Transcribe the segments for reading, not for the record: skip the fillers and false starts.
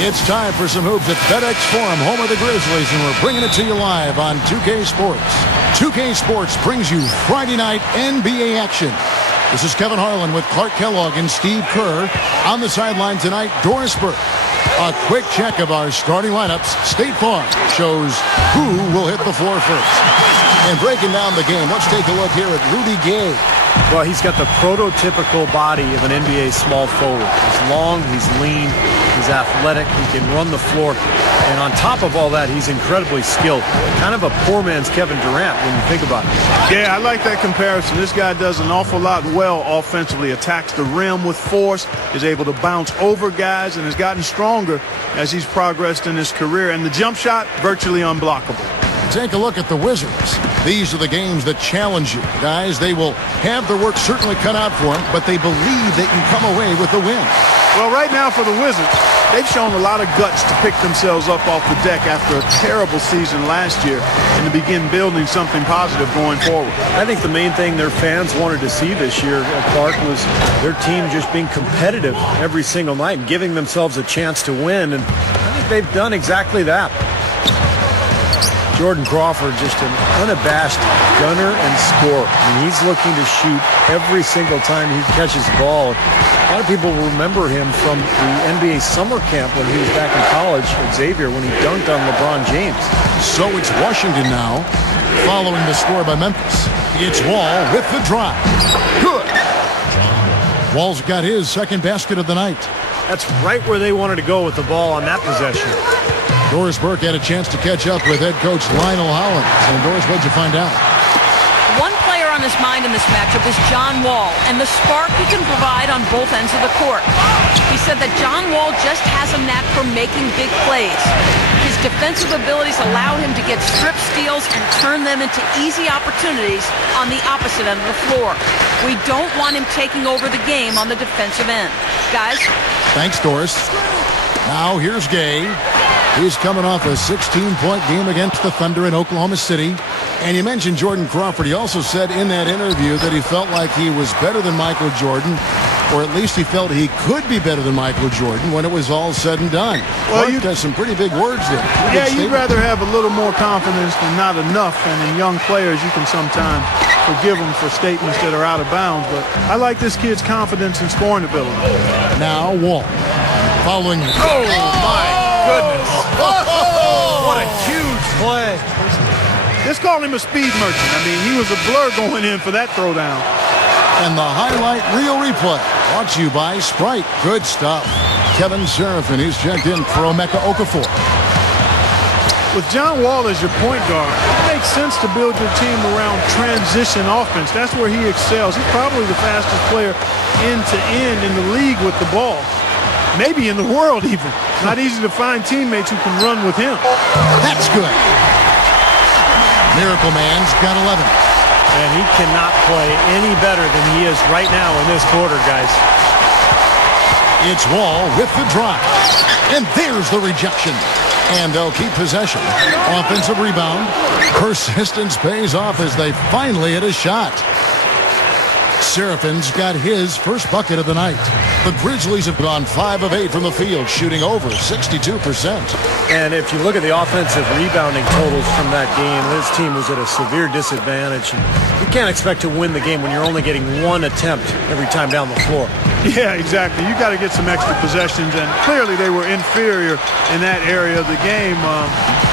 It's time for some hoops at FedEx Forum, home of the Grizzlies, and we're bringing it to you live on 2K Sports. 2K Sports brings you Friday night NBA action. This is Kevin Harlan with Clark Kellogg and Steve Kerr. On the sideline tonight, Doris Burke. A quick check of our starting lineups. State Farm shows who will hit the floor first. And breaking down the game, let's take a look here at Rudy Gay. Well, he's got the prototypical body of an NBA small forward. He's long, he's lean, he's athletic, he can run the floor. And on top of all that, he's incredibly skilled. Kind of a poor man's Kevin Durant when you think about it. Yeah, I like that comparison. This guy does an awful lot well offensively. Attacks the rim with force, is able to bounce over guys, and has gotten stronger as he's progressed in his career. And the jump shot, virtually unblockable. Take a look at the Wizards. These are the games that challenge you. Guys, they will have their work certainly cut out for them, but they believe they can come away with the win. Well, right now for the Wizards, they've shown a lot of guts to pick themselves up off the deck after a terrible season last year and to begin building something positive going forward. I think the main thing their fans wanted to see this year, Clark, was their team just being competitive every single night and giving themselves a chance to win, and I think they've done exactly that. Jordan Crawford, just an unabashed gunner and scorer. And he's looking to shoot every single time he catches the ball. A lot of people remember him from the NBA summer camp when he was back in college at Xavier when he dunked on LeBron James. So it's Washington now, following the score by Memphis. It's Wall with the drive. Good. Wall's got his second basket of the night. That's right where they wanted to go with the ball on that possession. Doris Burke had a chance to catch up with head coach Lionel Hollins. And Doris, what'd you find out? One player on his mind in this matchup is John Wall and the spark he can provide on both ends of the court. He said that John Wall just has a knack for making big plays. His defensive abilities allow him to get strip steals and turn them into easy opportunities on the opposite end of the floor. We don't want him taking over the game on the defensive end. Guys? Thanks, Doris. Now here's Gay. He's coming off a 16-point game against the Thunder in Oklahoma City. And you mentioned Jordan Crawford. He also said in that interview that he felt like he was better than Michael Jordan, or at least he felt he could be better than Michael Jordan when it was all said and done. Well, you got some pretty big words there. Yeah, you'd rather have a little more confidence than not enough. And in young players, you can sometimes forgive them for statements that are out of bounds. But I like this kid's confidence and scoring ability. Now Wall. Following. Oh, my goodness. What a huge play. Let's call him a speed merchant. I mean, he was a blur going in for that throwdown. And the highlight reel replay. Brought to you by Sprite. Good stuff. Kevin Seraphin, he's checked in for Emeka Okafor. With John Wall as your point guard, it makes sense to build your team around transition offense. That's where he excels. He's probably the fastest player end-to-end in the league with the ball. Maybe in the world even. Not easy to find teammates who can run with him. That's good. Miracle Man's got 11. And he cannot play any better than he is right now in this quarter, guys. It's Wall with the drive. And there's the rejection. And they'll keep possession. Offensive rebound. Persistence pays off as they finally hit a shot. Seraphin's got his first bucket of the night. The Grizzlies have gone 5 of 8 from the field, shooting over 62%. And if you look at the offensive rebounding totals from that game, this team was at a severe disadvantage. And you can't expect to win the game when you're only getting one attempt every time down the floor. Yeah, exactly. You got to get some extra possessions, and clearly they were inferior in that area of the game.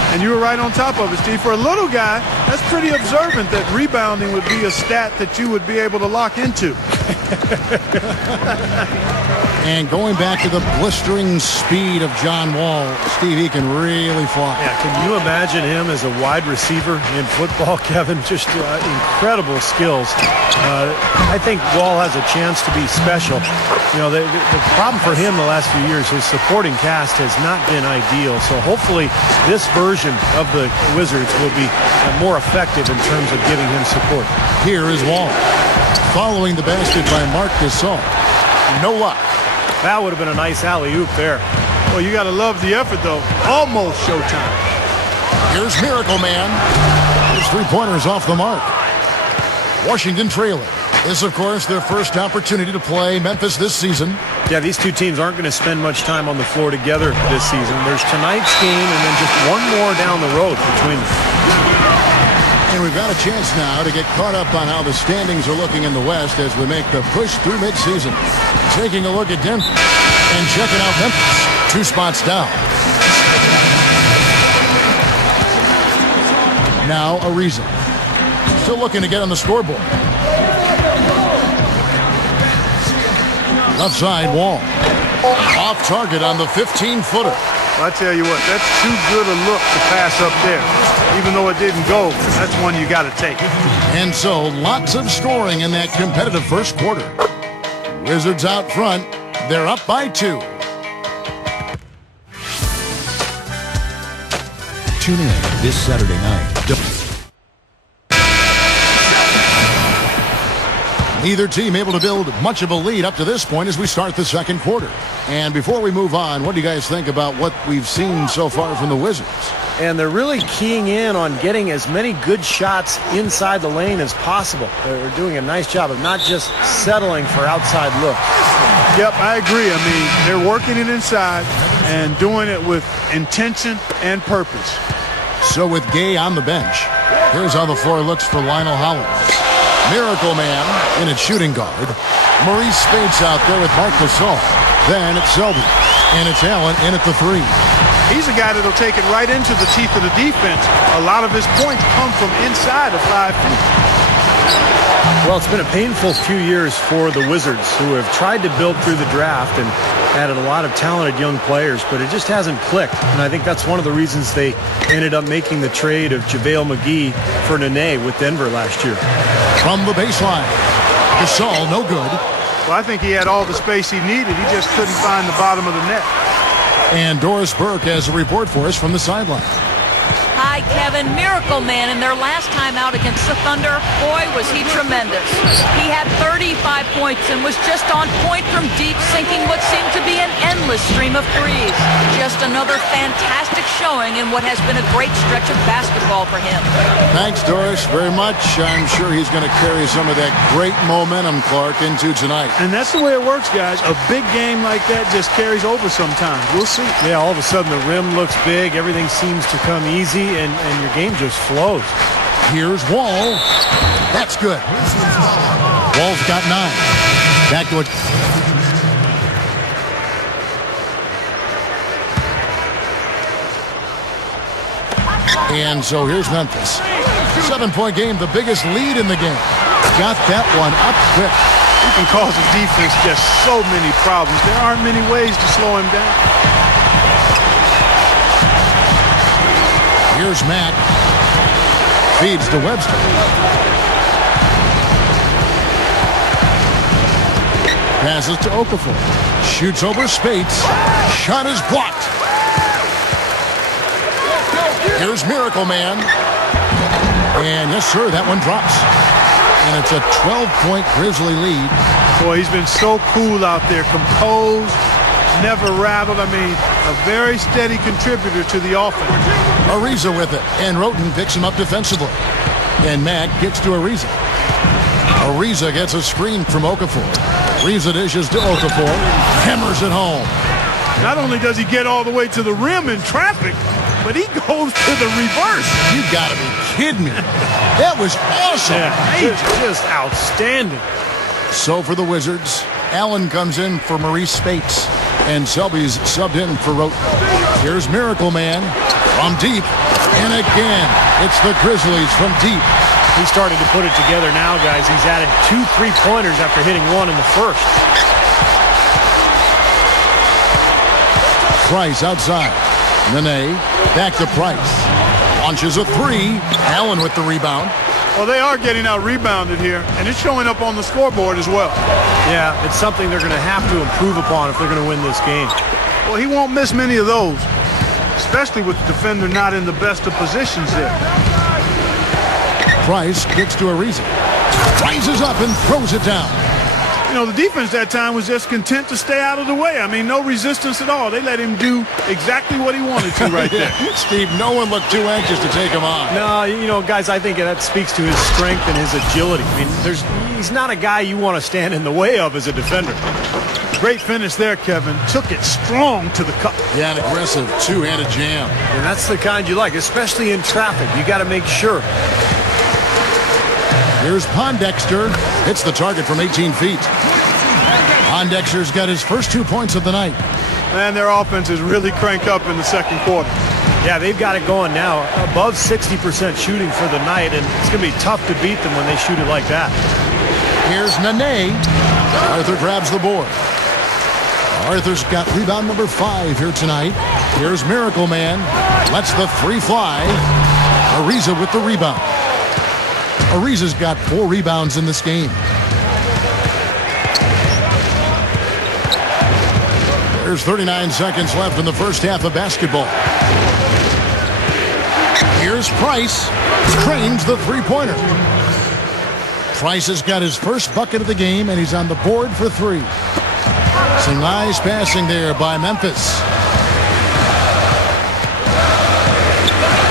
And you were right on top of it, Steve. For a little guy, that's pretty observant that rebounding would be a stat that you would be able to lock into. And going back to the blistering speed of John Wall, Steve, he can really fly. Yeah, can you imagine him as a wide receiver in football, Kevin? Just incredible skills. I think Wall has a chance to be special. You know, the problem for him the last few years, his supporting cast has not been ideal. So hopefully this version of the Wizards will be more effective in terms of giving him support. Here is Wall. Following the basket by Marc Gasol. No luck. That would have been a nice alley-oop there. Well, you got to love the effort, though. Almost showtime. Here's Miracle Man. His three-pointer's off the mark. Washington trailing. This, of course, their first opportunity to play Memphis this season. Yeah, these two teams aren't going to spend much time on the floor together this season. There's tonight's game and then just one more down the road between them. And we've got a chance now to get caught up on how the standings are looking in the West as we make the push through midseason. Taking a look at Denver and checking out Memphis. 2 spots down. Now Ariza. Still looking to get on the scoreboard. Left side, Wall. Off target on the 15-footer. Well, I tell you what, that's too good a look to pass up there. Even though it didn't go, that's one you got to take. And so, lots of scoring in that competitive first quarter. Wizards out front. They're up by 2. Tune in this Saturday night. Neither team able to build much of a lead up to this point as we start the second quarter. And before we move on, what do you guys think about what we've seen so far from the Wizards? And they're really keying in on getting as many good shots inside the lane as possible. They're doing a nice job of not just settling for outside looks. Yep, I agree. I mean, they're working it inside and doing it with intention and purpose. So with Gay on the bench, here's how the floor looks for Lionel Hollins. Miracle Man in at shooting guard. Maurice Spates out there with Marc Gasol. Then it's Selby. And it's Allen in at the 3. He's a guy that'll take it right into the teeth of the defense. A lot of his points come from inside of 5 feet. Well, it's been a painful few years for the Wizards, who have tried to build through the draft and added a lot of talented young players, but it just hasn't clicked. And I think that's one of the reasons they ended up making the trade of JaVale McGee for Nene with Denver last year. From the baseline, Gasol, no good. Well, I think he had all the space he needed. He just couldn't find the bottom of the net. And Doris Burke has a report for us from the sideline. Hi, Kevin. Miracle Man in their last time out against the Thunder. Boy, was he tremendous. He had 35 points and was just on point from deep, sinking what seemed to be an endless stream of threes. Just another fantastic showing in what has been a great stretch of basketball for him. Thanks, Doris, very much. I'm sure he's going to carry some of that great momentum, Clark, into tonight. And that's the way it works, guys. A big game like that just carries over sometimes. We'll see. Yeah, all of a sudden the rim looks big. Everything seems to come easy. And your game just flows. Here's Wall. That's good. Wall's got 9. Back to it. And so here's Memphis. 7-point game, the biggest lead in the game. Got that one up quick. He can cause the defense just so many problems. There aren't many ways to slow him down. Here's Matt. Feeds to Webster. Passes to Okafor. Shoots over Spates. Shot is blocked. Here's Miracle Man. And yes, sir, that one drops. And it's a 12-point Grizzly lead. Boy, he's been so cool out there. Composed. Never rattled. I mean, a very steady contributor to the offense. Ariza with it, and Roten picks him up defensively. And Matt gets to Ariza. Ariza gets a screen from Okafor. Ariza dishes to Okafor. Hammers it home. Not only does he get all the way to the rim in traffic, but he goes to the reverse. You gotta be kidding me. That was awesome. Yeah, just outstanding. So for the Wizards, Allen comes in for Maurice Spates. And Selby's subbed in for Roten. Here's Miracle Man from deep. And again, it's the Grizzlies from deep. He started to put it together now, guys. He's added 2 3-pointers after hitting 1 in the first. Price outside. Nene back to Price. Launches a 3. Allen with the rebound. Well, they are getting out-rebounded here, and it's showing up on the scoreboard as well. Yeah, it's something they're going to have to improve upon if they're going to win this game. Well, he won't miss many of those, especially with the defender not in the best of positions there. Price gets to Ariza. Rises up and throws it down. You know, the defense that time was just content to stay out of the way. I mean, no resistance at all. They let him do exactly what he wanted to right there. Steve, no one looked too anxious to take him on. No, you know, guys, I think that speaks to his strength and his agility. I mean, he's not a guy you want to stand in the way of as a defender. Great finish there, Kevin. Took it strong to the cup. Yeah, an aggressive two-handed jam. And that's the kind you like, especially in traffic. You got to make sure. Here's Pondexter. Hits the target from 18 feet. Pondexter's got his first 2 points of the night. Man, their offense is really cranked up in the second quarter. Yeah, they've got it going now. Above 60% shooting for the night, and it's going to be tough to beat them when they shoot it like that. Here's Nene. Arthur grabs the board. Arthur's got rebound number 5 here tonight. Here's Miracle Man. Lets the three fly. Ariza with the rebound. Ariza's got 4 rebounds in this game. There's 39 seconds left in the first half of basketball. Here's Price. Trains the three-pointer. Price has got his first bucket of the game, and he's on the board for 3. Some nice passing there by Memphis.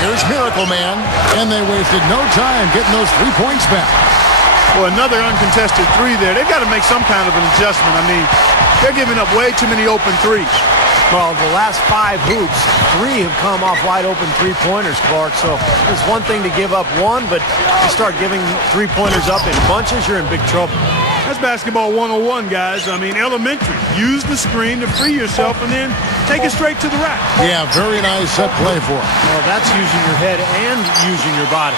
Here's Miracle Man, and they wasted no time getting those 3 points back. Well, another uncontested 3 there. They've got to make some kind of an adjustment. I mean, they're giving up way too many open 3s. Well, the last 5 hoops, 3 have come off wide-open three-pointers, Clark. So it's one thing to give up 1, but you start giving three-pointers up in bunches, you're in big trouble. That's basketball 101, guys. I mean, elementary. Use the screen to free yourself and then take it straight to the rack. Yeah, very nice set play for him. Well, that's using your head and using your body.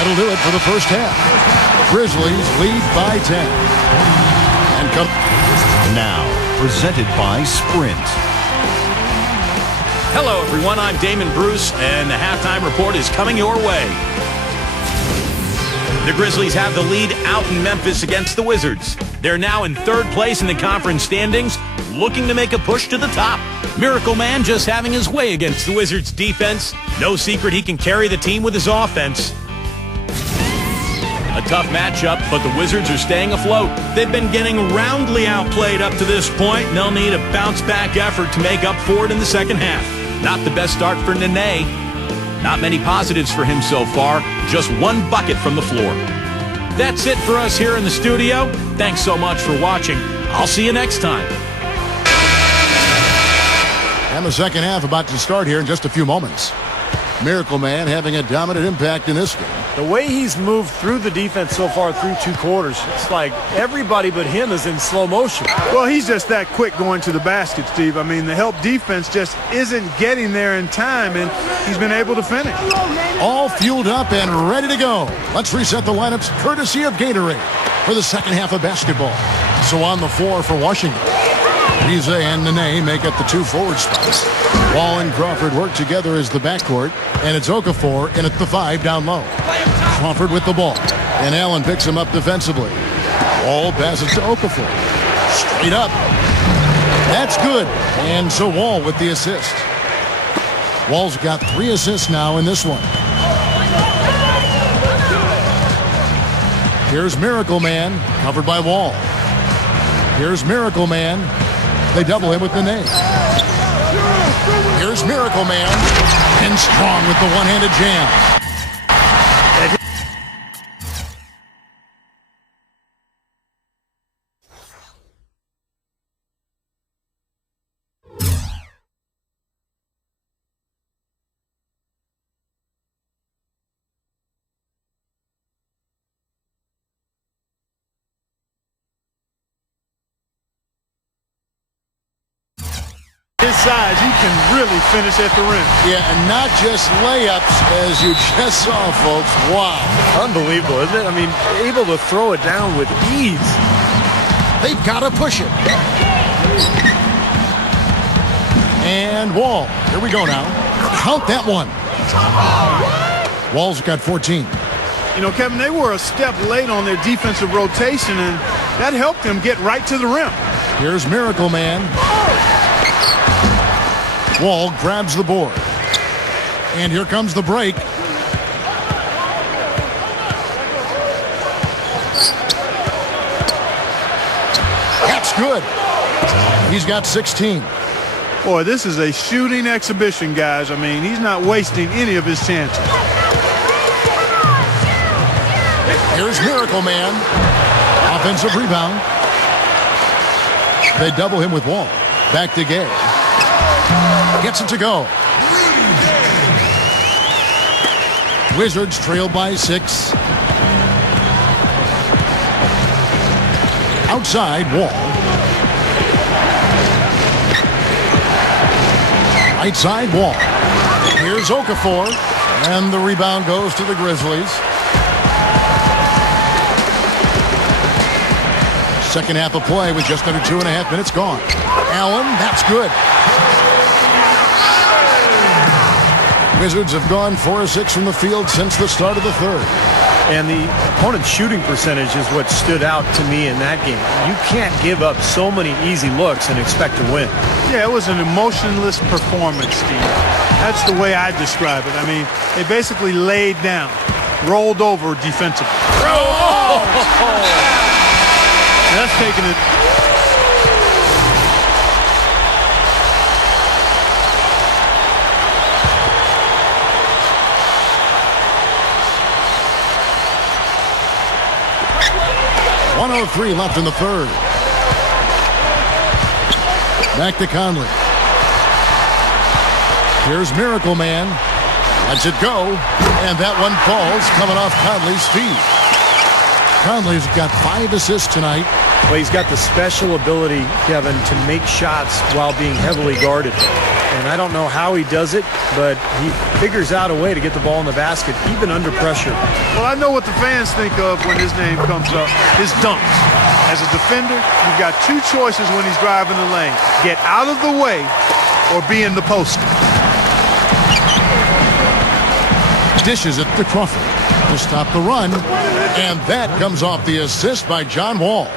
That'll do it for the first half. Grizzlies lead by 10. And come Now, presented by Sprint. Hello, everyone. I'm Damon Bruce, and the halftime report is coming your way. The Grizzlies have the lead out in Memphis against the Wizards. They're now in 3rd place in the conference standings, looking to make a push to the top. Miracle Man just having his way against the Wizards' defense. No secret he can carry the team with his offense. A tough matchup, but the Wizards are staying afloat. They've been getting roundly outplayed up to this point, and they'll need a bounce-back effort to make up for it in the second half. Not the best start for Nene. Not many positives for him so far. Just 1 bucket from the floor. That's it for us here in the studio. Thanks so much for watching. I'll see you next time. And the second half about to start here in just a few moments. Miracle Man having a dominant impact in this game. The way he's moved through the defense so far through 2 quarters, it's like everybody but him is in slow motion. Well, he's just that quick going to the basket, Steve. I mean, the help defense just isn't getting there in time, and he's been able to finish. All fueled up and ready to go. Let's reset the lineups courtesy of Gatorade for the second half of basketball. So on the floor for Washington, Riza and Nene make up the 2 forward spots. Wall and Crawford work together as the backcourt, and it's Okafor in at the 5 down low. Crawford with the ball, and Allen picks him up defensively. Wall passes to Okafor. Straight up. That's good. And so Wall with the assist. Wall's got 3 assists now in this one. Here's Miracle Man, covered by Wall. Here's Miracle Man. They double him with the name. Here's Miracle Man. And Strong with the one-handed jam. His size, he can really finish at the rim. Yeah, and not just layups, as you just saw, folks. Wow. Unbelievable, isn't it? I mean, able to throw it down with ease. They've got to push it. And Wall. Here we go now. Count that one. Wall's got 14. You know, Kevin, they were a step late on their defensive rotation, and that helped them get right to the rim. Here's Miracle Man. Wall grabs the board. And here comes the break. That's good. He's got 16. Boy, this is a shooting exhibition, guys. I mean, he's not wasting any of his chances. Here's Miracle Man. Offensive rebound. They double him with Wall. Back to Gay. Gets it to go. Wizards trail by 6. Outside, Wall. Right side, Wall. Here's Okafor. And the rebound goes to the Grizzlies. Second half of play with just under 2.5 minutes gone. Allen, that's good. Wizards have gone 4 of 6 from the field since the start of the third. And the opponent's shooting percentage is what stood out to me in that game. You can't give up so many easy looks and expect to win. Yeah, it was an emotionless performance, Steve. That's the way I describe it. I mean, they basically laid down, rolled over defensively. That's taking it. .103 left in the third. Back to Conley. Here's Miracle Man. Lets it go. And that one falls coming off Conley's feet. Conley's got 5 assists tonight. Well, he's got the special ability, Kevin, to make shots while being heavily guarded. And I don't know how he does it, but he figures out a way to get the ball in the basket, even under pressure. Well, I know what the fans think of when his name comes up. His dunks. As a defender, you've got 2 choices when he's driving the lane. Get out of the way or be in the post. Dishes it to Crawford to stop the run. And that comes off the assist by John Wall.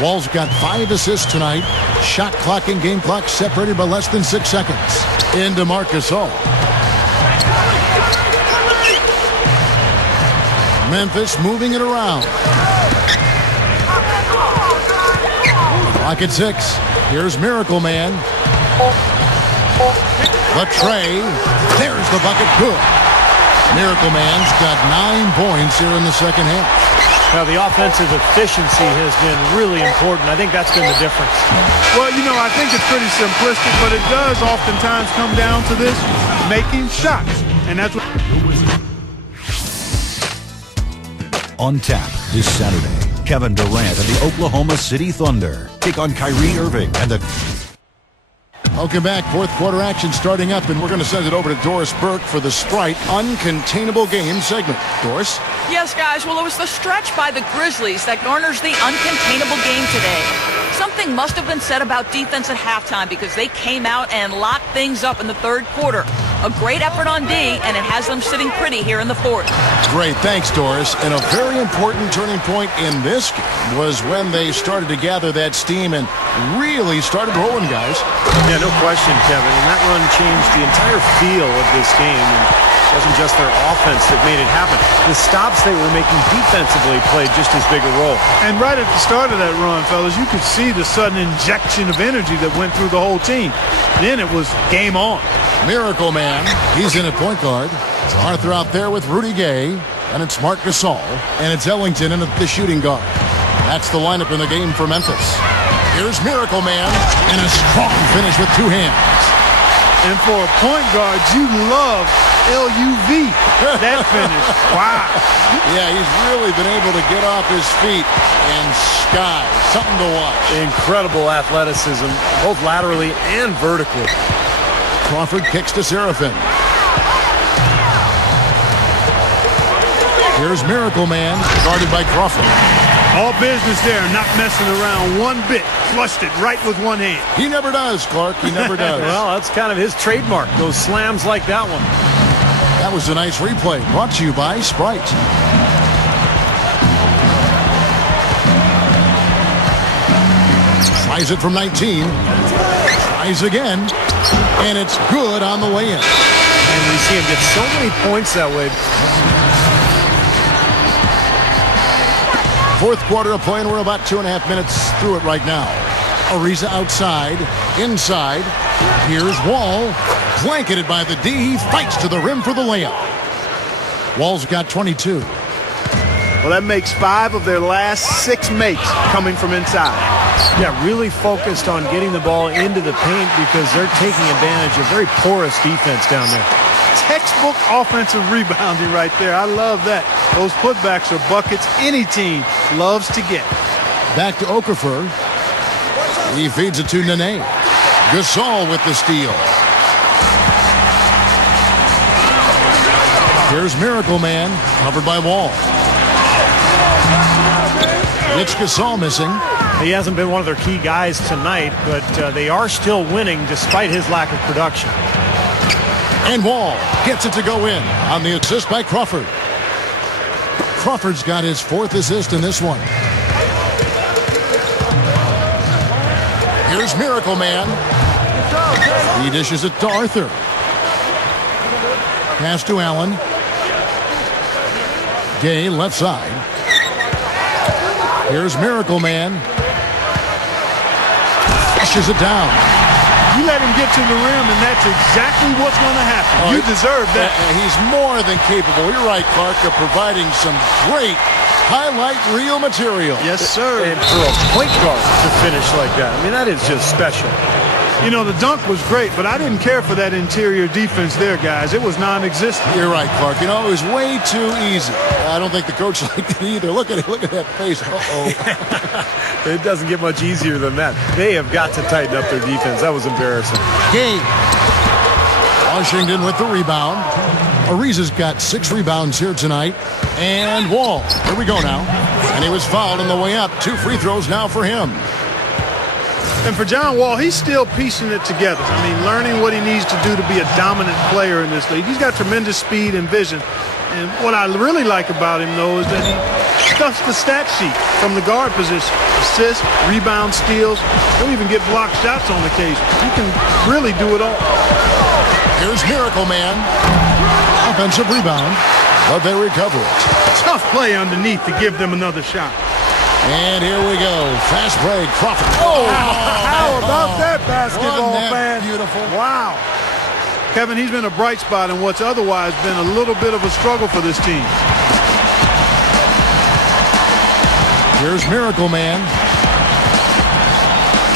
Wall's got 5 assists tonight. Shot clock and game clock separated by less than 6 seconds. Into Marc Gasol. Memphis moving it around. Clock at 6. Here's Miracle Man. The tray. There's the bucket. Good. Miracle Man's got 9 points here in the second half. Now, the offensive efficiency has been really important. I think that's been the difference. Well, you know, I think it's pretty simplistic, but it does oftentimes come down to this, making shots. And that's what... On tap this Saturday, Kevin Durant and the Oklahoma City Thunder take on Kyrie Irving and the... Welcome back. Fourth quarter action starting up, and we're going to send it over to Doris Burke for the Sprite Uncontainable Game segment. Doris? Yes, guys. Well, it was the stretch by the Grizzlies that garners the uncontainable game today. Something must have been said about defense at halftime because they came out and locked things up in the third quarter. A great effort on D, and it has them sitting pretty here in the fourth. Great. Thanks, Doris. And a very important turning point in this game was when they started to gather that steam and really started rolling, guys. Yeah, no question, Kevin. And that run changed the entire feel of this game. And it wasn't just their offense that made it happen. The stops they were making defensively played just as big a role. And right at the start of that run, fellas, you could see the sudden injection of energy that went through the whole team. Then it was game on. Miracle Man, he's in at point guard. It's Arthur out there with Rudy Gay, and it's Marc Gasol, and it's Ellington in at the shooting guard. That's the lineup in the game for Memphis. Here's Miracle Man, and a strong finish with 2 hands. And for a point guard, you love LUV, that finish. Wow. Yeah, he's really been able to get off his feet and sky. Something to watch. Incredible athleticism, both laterally and vertically. Crawford kicks to Seraphin. Here's Miracle Man, guarded by Crawford. All business there, not messing around one bit. Flushed it right with one hand. He never does, Clark. He never does. Well, that's kind of his trademark, those slams like that one. That was a nice replay, brought to you by Sprite. Tries it from 19. Tries again. And it's good on the way in. And we see him get so many points that way. Fourth quarter of play, and we're about 2.5 minutes through it right now. Ariza outside, inside. Here's Wall, blanketed by the D. He fights to the rim for the layup. Wall's got 22. Well, Well, that makes 5 of their last 6 makes coming from inside. Yeah, really focused on getting the ball into the paint because they're taking advantage of very porous defense down there. Textbook offensive rebounding right there. I love that. Those putbacks are buckets any team loves to get. Back to Okafor. He feeds it to Nene. Gasol with the steal. Here's Miracle Man, covered by Wall. It's Gasol missing. He hasn't been one of their key guys tonight, but they are still winning despite his lack of production. And Wall gets it to go in on the assist by Crawford. Crawford's got his 4th assist in this one. Here's Miracle Man. He dishes it to Arthur. Pass to Allen. Gay left side. Here's Miracle Man. Flushes it down. You let him get to the rim, and that's exactly what's going to happen. You deserve that. He's more than capable. You're right, Clark, of providing some great highlight reel material. Yes, sir. And for a point guard to finish like that, I mean, that is just special. You know, the dunk was great, but I didn't care for that interior defense there, guys. It was non-existent. You're right, Clark. You know, it was way too easy. I don't think the coach liked it either. Look at it. Look at that face. Uh-oh. It doesn't get much easier than that. They have got to tighten up their defense. That was embarrassing. Game. Washington with the rebound. Ariza's got 6 rebounds here tonight. And Wall. Here we go now. And he was fouled on the way up. 2 free throws now for him. And for John Wall, he's still piecing it together. I mean, learning what he needs to do to be a dominant player in this league. He's got tremendous speed and vision. And what I really like about him, though, is that he stuffs the stat sheet from the guard position. Assists, rebounds, steals. He'll even get blocked shots on occasion. He can really do it all. Here's Miracle Man. Offensive rebound, but they recover it. Tough play underneath to give them another shot. And here we go. Fast break. Crawford. Oh, how about that basketball, Wasn't that fan? beautiful? Wow. Kevin, he's been a bright spot in what's otherwise been a little bit of a struggle for this team. Here's Miracle Man.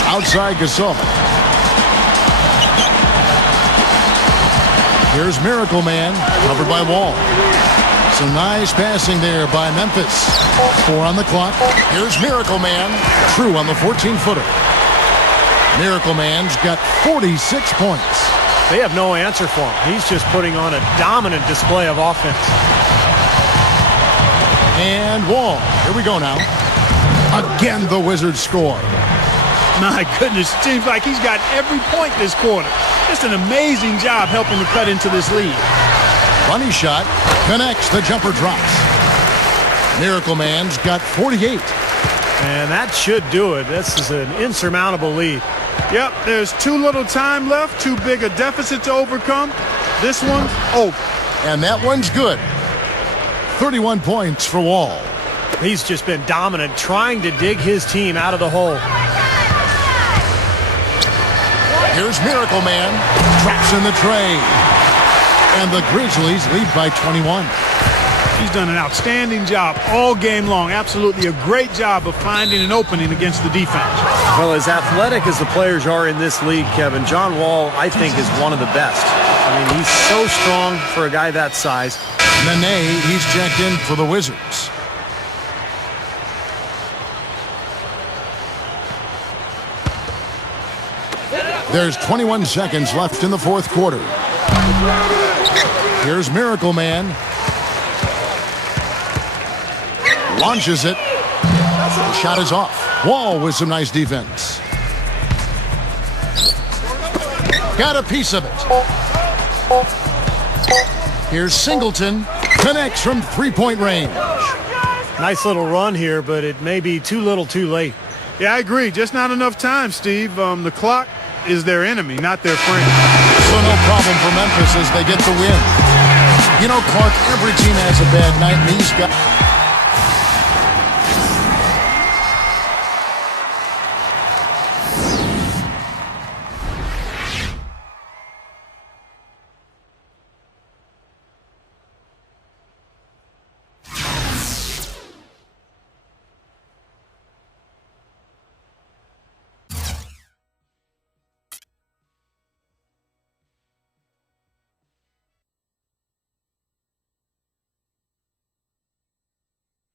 Outside Gasol. Here's Miracle Man, covered by Wall. Some nice passing there by Memphis. 4 on the clock. Here's Miracle Man. True on the 14-footer. Miracle Man's got 46 points. They have no answer for him. He's just putting on a dominant display of offense. And Wall. Here we go now. Again, the Wizards score. My goodness, seems like he's got every point this quarter. Just an amazing job helping to cut into this lead. Bunny shot. Connects. The jumper drops. Miracle Man's got 48. And that should do it. This is an insurmountable lead. Yep, there's too little time left, too big a deficit to overcome. This one's over. And that one's good. 31 points for Wall. He's just been dominant, trying to dig his team out of the hole. Here's Miracle Man. Traps in the tray. And the Grizzlies lead by 21. He's done an outstanding job all game long. Absolutely a great job of finding an opening against the defense. Well, as athletic as the players are in this league, Kevin, John Wall, I think, is one of the best. I mean, he's so strong for a guy that size. Nene, he's checked in for the Wizards. There's 21 seconds left in the 4th quarter. Here's Miracle Man. Launches it. The shot is off. Wall with some nice defense. Got a piece of it. Here's Singleton. Connects from 3-point range. Nice little run here, but it may be too little too late. Yeah, I agree. Just not enough time, Steve. The clock is their enemy, not their friend. So no problem for Memphis as they get the win. You know, Clark, every team has a bad night, and these guys...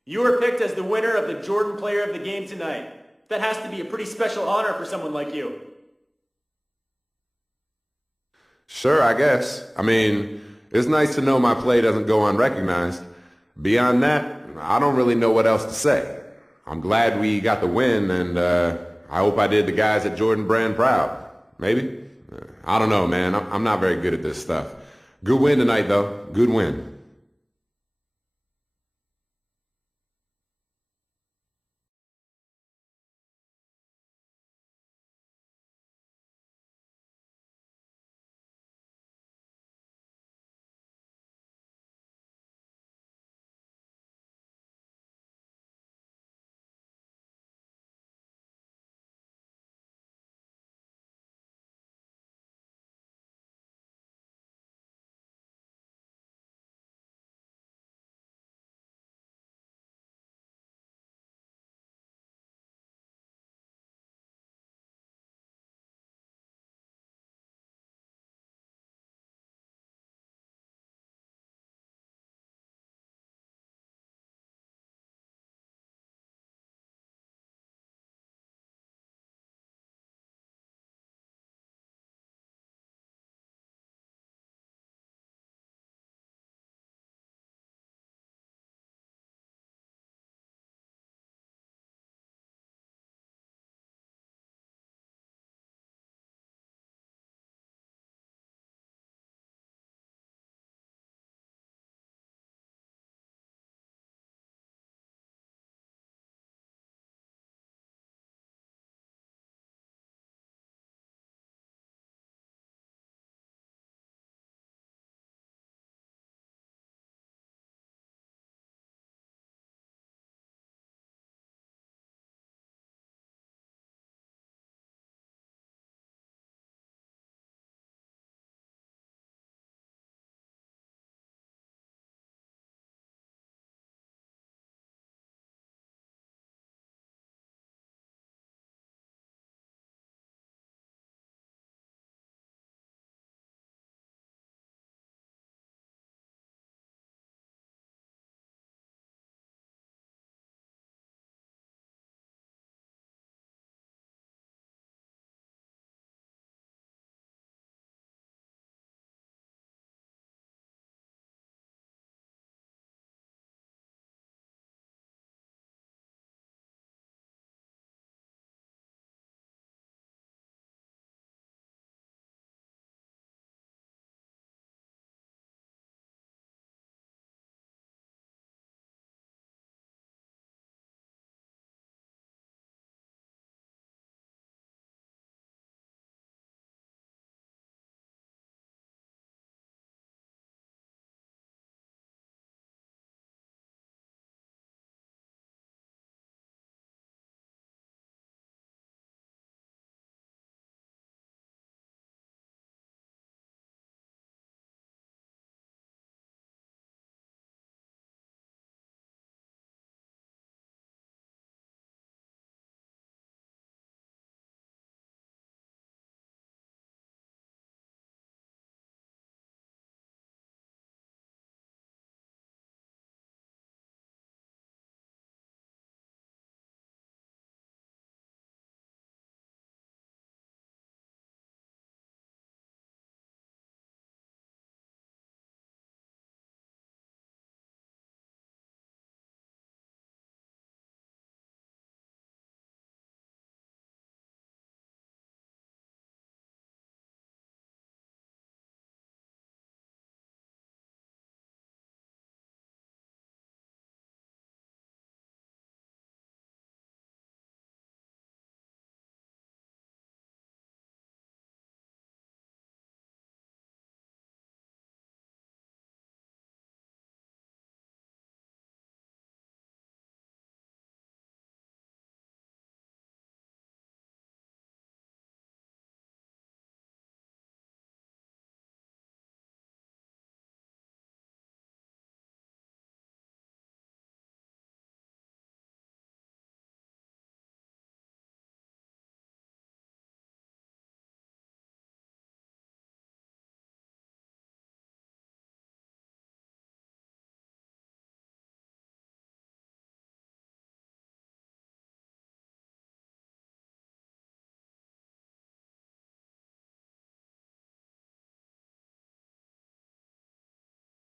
You were picked as the winner of the Jordan Player of the Game tonight. That has to be a pretty special honor for someone like you. Sure, I guess. I mean, it's nice to know my play doesn't go unrecognized. Beyond that, I don't really know what else to say. I'm glad we got the win, and I hope I did the guys at Jordan Brand proud. Maybe? I don't know, man. I'm not very good at this stuff. Good win tonight, though. Good win.